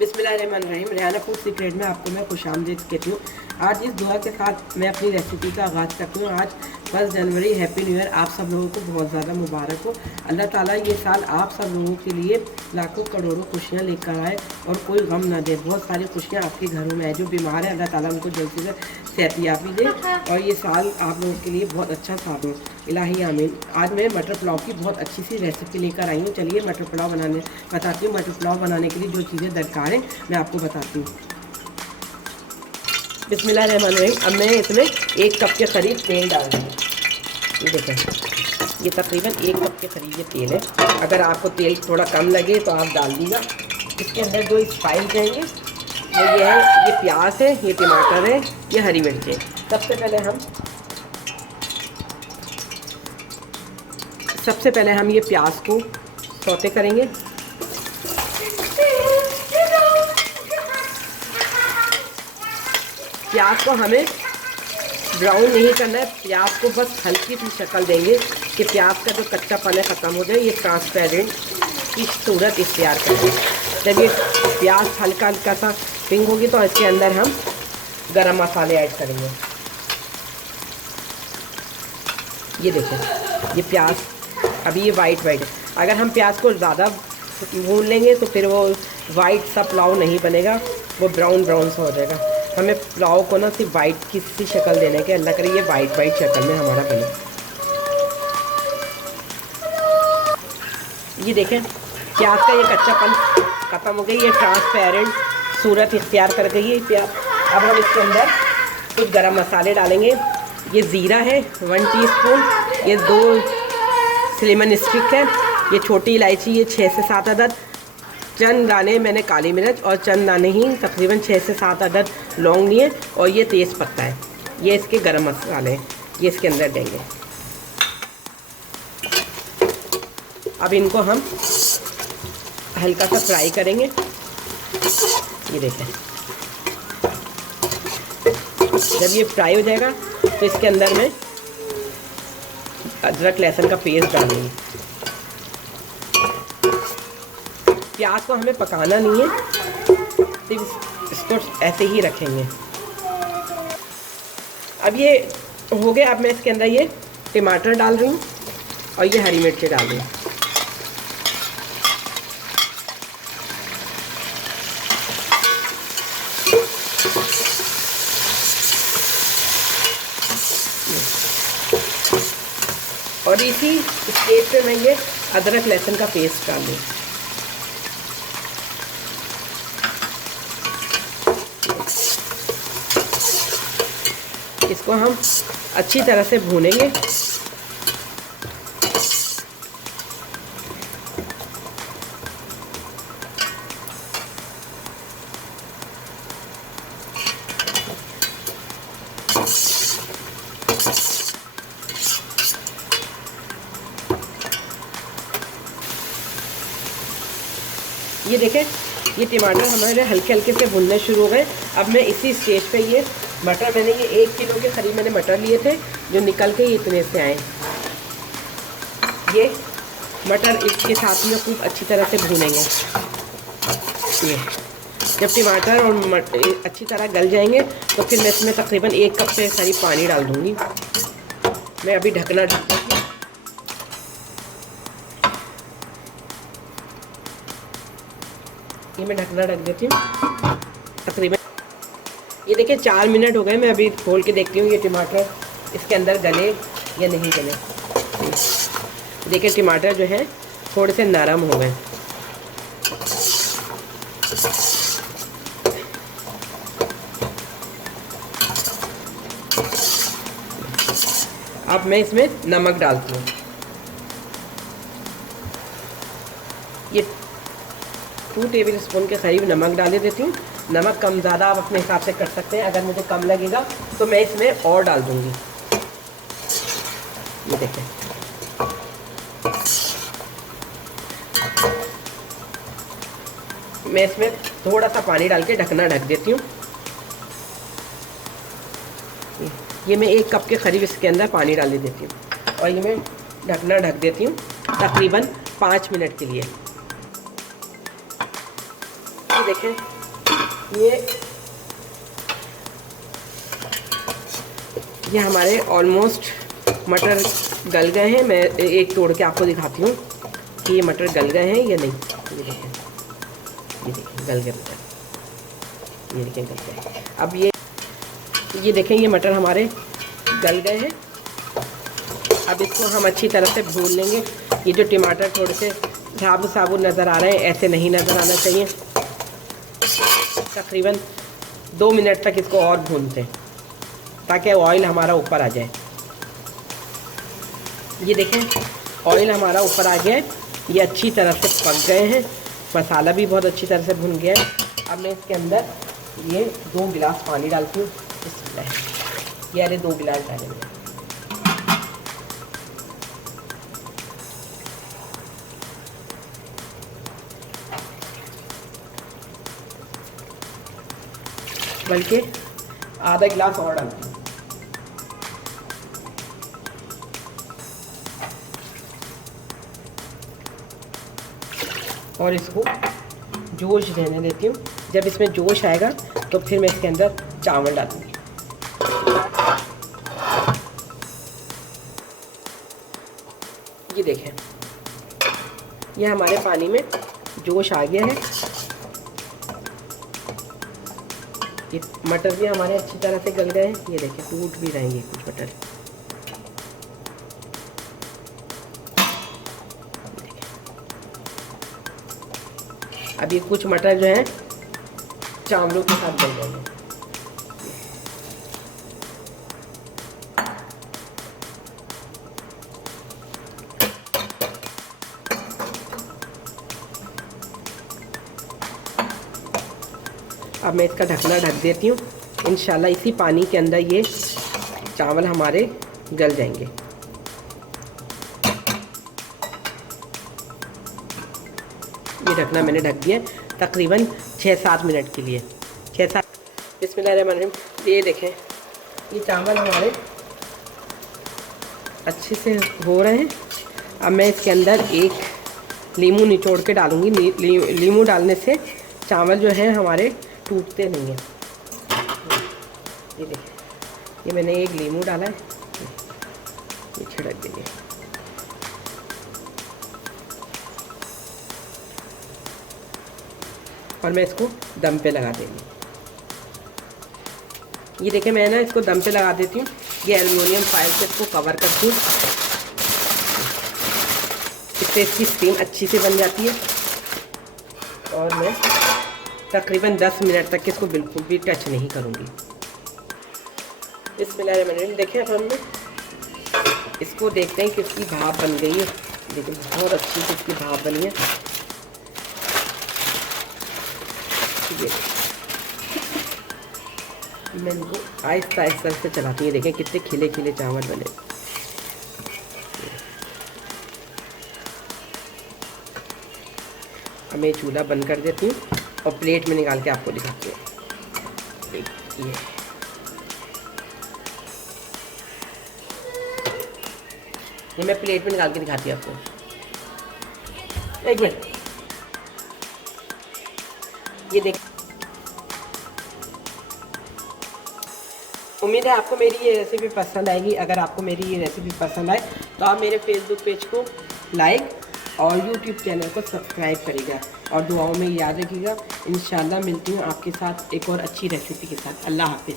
बिस्मिल्लाहिर्रहमानिर्रहीम। Rehana food secret में आपको मैं खुशामदीद कहती हूँ। आज इस दुआ के साथ मैं अपनी रेसिपी का आगाज़ करती हूँ। आज 1 जनवरी, हैप्पी न्यू ईयर। आप सब लोगों को बहुत ज़्यादा मुबारक हो। अल्लाह ताला ये साल आप सब लोगों के लिए लाखों करोड़ों खुशियाँ लेकर आए और कोई गम ना दे। बहुत सारी खुशियाँ आपके घरों में आए। जो बीमार है अल्लाह ताला उनको जल्दी से सेहतियाबी दे और ये साल आप लोगों के लिए बहुत अच्छा साल हो। इलाही आमीन। आज मैं मटर पुलाव की बहुत अच्छी सी रेसिपी लेकर आई हूँ। चलिए मटर पुलाव बताती हूँ। मटर पुलाव बनाने के लिए जो चीज़ें दरकार हैं मैं आपको बताती हूँ। बिस्मिल्लाहिर्रहमानिर्रहीम। अब मैं इसमें 1 कप के करीब तेल डाल दूँगी। ये देखें, ये तकरीबन 1 कप के करीब ये तेल है। अगर आपको तेल थोड़ा कम लगे तो आप डाल दीजिएगा। इसके अंदर जो स्पाइस रहेंगे वो ये है, ये प्याज है, ये टमाटर है, ये हरी मिर्च है। सबसे पहले हम ये प्याज को सौते करेंगे। प्याज को हमें ब्राउन नहीं करना है, प्याज को बस हल्की सी शक्ल देंगे कि प्याज का जो कच्चापन है ख़त्म हो जाए। ये ट्रांसपेरेंट की सूरत इख्तियार करेंगे। जब ये प्याज हल्का हल्का सा पिंक होगी तो इसके अंदर हम गरम मसाले ऐड करेंगे। ये देखो, ये प्याज अभी ये वाइट है। अगर हम प्याज को ज़्यादा भून लेंगे तो फिर वो वाइट सा पुलाव नहीं बनेगा, वो ब्राउन सा हो जाएगा। हमें पुलाव को ना सिर्फ वाइट की सी शक्ल देने के, अल्लाह करे ये वाइट शक्ल में हमारा बने। ये देखें, प्याज का ये कच्चापन ख़त्म हो गई, ये ट्रांसपेरेंट सूरत इख्तियार कर गई है प्याज। अब हम इसके अंदर कुछ गरम मसाले डालेंगे। ये ज़ीरा है 1 टीस्पून, ये 2 सिनेमन स्टिक है, ये छोटी इलायची ये 6 से 7 अदद, चंद दाने मैंने काली मिर्च और चंद दाने ही तकरीबन 6 से 7 अदद लौंग लिए और ये तेज़ पत्ता है। ये इसके गरम मसाले हैं, ये इसके अंदर देंगे। अब इनको हम हल्का सा फ्राई करेंगे। ये देखें, जब ये फ्राई हो जाएगा तो इसके अंदर में अदरक लहसुन का पेस्ट डालेंगे। प्याज को हमें पकाना नहीं है, सिर्फ इसको ऐसे ही रखेंगे। अब ये हो गया। अब मैं इसके अंदर ये टमाटर डाल रही हूँ और ये हरी मिर्ची डाल रही हूँ। और इसी स्टेज पे मैं ये अदरक लहसुन का पेस्ट डाल दूँ। इसको हम अच्छी तरह से भूनेंगे। ये देखें, ये टमाटर हमारे हल्के हल्के से भुनने शुरू हो गए। अब मैं इसी स्टेज पे ये मटर, मैंने ये 1 किलो के करीब मैंने मटर लिए थे जो निकल के इतने से आए। ये मटर इसके साथ में खूब अच्छी तरह से भूनेंगे। ये जब टमाटर और मटर अच्छी तरह गल जाएंगे तो फिर मैं इसमें तकरीबन 1 कप से करीब पानी डाल दूँगी। मैं अभी ढकना ढक ये मैं ढकना ढक देती हूँ तकरीबन। ये देखिए 4 मिनट हो गए। मैं अभी खोल के देखती हूँ ये टमाटर इसके अंदर गले या नहीं गले। देखिए टमाटर जो है थोड़े से नरम हो गए। अब मैं इसमें नमक डालती हूँ। ये 2 टेबल स्पून के करीब नमक डाले देती हूँ। नमक कम ज़्यादा आप अपने हिसाब से कर सकते हैं। अगर मुझे कम लगेगा तो मैं इसमें और डाल दूँगी। ये देखें, मैं इसमें थोड़ा सा पानी डाल के ढकना ढक देती हूँ। ये मैं 1 कप के करीब इसके अंदर पानी डाल देती हूँ और ये मैं ढकना ढक देती हूँ तकरीबन 5 मिनट के लिए। ये देखें, ये हमारे ऑलमोस्ट मटर गल गए हैं। मैं एक तोड़ के आपको दिखाती हूँ कि ये मटर गल गए हैं या नहीं। ये देखें, गल गए मटर, ये देखें गल गए। अब ये देखें, ये मटर हमारे गल गए हैं। अब इसको हम अच्छी तरह से भून लेंगे। ये जो टमाटर थोड़े से साबुत साबुत नज़र आ रहे हैं, ऐसे नहीं नज़र आना चाहिए। तकरीबन 2 मिनट तक इसको और भूनते हैं ताकि ऑयल हमारा ऊपर आ जाए। ये देखें, ऑयल हमारा ऊपर आ गया है। ये अच्छी तरह से पक गए हैं, मसाला भी बहुत अच्छी तरह से भुन गया है। अब मैं इसके अंदर ये 2 गिलास पानी डालती हूँ। ये अरे 2 गिलास डालेंगे। बल्कि आधा गिलास और डालती हूँ। और इसको जोश रहने देती हूँ। जब इसमें जोश आएगा तो फिर मैं इसके अंदर चावल डालूँगी। ये देखें, ये हमारे पानी में जोश आ गया है। ये मटर भी हमारे अच्छी तरह से गल गए हैं। ये देखें, टूट भी रहेंगे कुछ मटर। अब ये कुछ मटर जो हैं चावलों के साथ गल जाएंगे। अब मैं इसका ढकना ढक देती हूँ। इंशाल्लाह इसी पानी के अंदर ये चावल हमारे गल जाएंगे। ये ढकना मैंने ढक दिया तकरीबन 6-7 मिनट के लिए। 6-7। बिस्मिल्लाहिर्रहमानिर्रहीम। ये देखें, ये चावल हमारे अच्छे से हो रहे हैं। अब मैं इसके अंदर एक नींबू निचोड़ के डालूँगी। नींबू डालने से चावल जो है हमारे टूटते नहीं हैं। ये देखिए, ये मैंने एक नींबू डाला है, ये छिड़क देंगे। और मैं इसको दम पे लगा देंगी। ये देखें, मैं ना इसको दम पे लगा देती हूँ। ये एल्युमिनियम फाइल से इसको कवर करती हूँ। इससे इसकी स्टीम अच्छी से बन जाती है। और मैं तकरीबन 10 मिनट तक इसको बिल्कुल भी टच नहीं करूँगी। बिस्मिल्लाहिर्रहमानिर्रहीम। देखें, अब हमने इसको देखते हैं कि इसकी भाप बन गई है। देखिए, बहुत अच्छी से इसकी भाप बनी है। मैं इनको आहिस्ता आहिस्ता से चलाती हूँ। देखें कितने खिले खिले चावल बने। अब मैं चूल्हा बंद कर देती हूँ और प्लेट में निकाल के आपको दिखाती हूँ। ये मैं प्लेट में निकाल के दिखाती हूँ आपको। एक मिनट। ये देख, उम्मीद है आपको मेरी ये रेसिपी पसंद आएगी। अगर आपको मेरी ये रेसिपी पसंद आए तो आप मेरे फेसबुक पेज को लाइक और यूट्यूब चैनल को सब्सक्राइब करिएगा। और दुआओं में याद रखिएगा। इंशाल्लाह मिलती हूँ आपके साथ एक और अच्छी रेसिपी के साथ। अल्लाह हाफिज़।